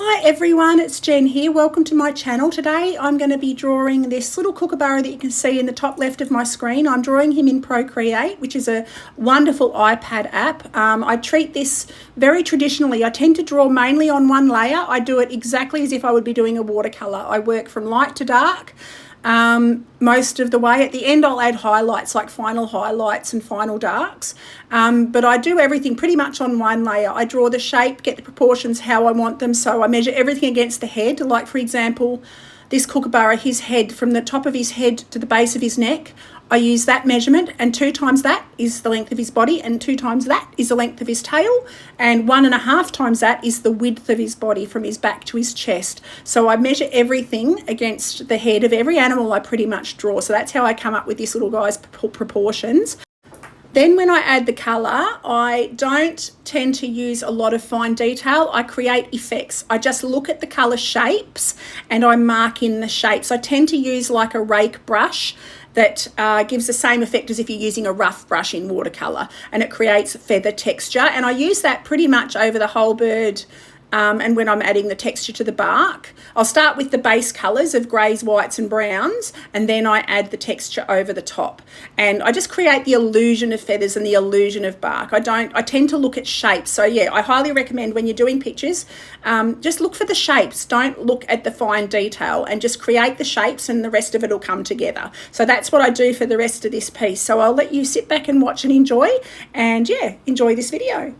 Hi everyone, it's Jen here. Welcome to my channel. Today I'm going to be drawing this little kookaburra that you can see in the top left of my screen. I'm drawing him in Procreate, which is a wonderful iPad app. I treat this very traditionally. I tend to draw mainly on one layer. I do it exactly as if I would be doing a watercolour. I work from light to dark. Most of the way. At the end I'll add highlights, like final highlights and final darks, but I do everything pretty much on one layer. I draw the shape, get the proportions how I want them, so I measure everything against the head. Like for example, this kookaburra, his head, from the top of his head to the base of his neck, I use that measurement, and 2 times that is the length of his body, and 2 times that is the length of his tail, and 1.5 times that is the width of his body from his back to his chest. So I measure everything against the head of every animal I pretty much draw. So that's how I come up with this little guy's proportions. Then when I add the colour, I don't tend to use a lot of fine detail. I create effects. I just look at the colour shapes and I mark in the shapes. I tend to use like a rake brush that gives the same effect as if you're using a rough brush in watercolour, and it creates feather texture. And I use that pretty much over the whole bird. And when I'm adding the texture to the bark, I'll start with the base colours of greys, whites and browns, and then I add the texture over the top. And I just create the illusion of feathers and the illusion of bark. I tend to look at shapes. So yeah, I highly recommend when you're doing pictures, just look for the shapes. Don't look at the fine detail, and just create the shapes and the rest of it will come together. So that's what I do for the rest of this piece. So I'll let you sit back and watch and enjoy, and yeah, enjoy this video.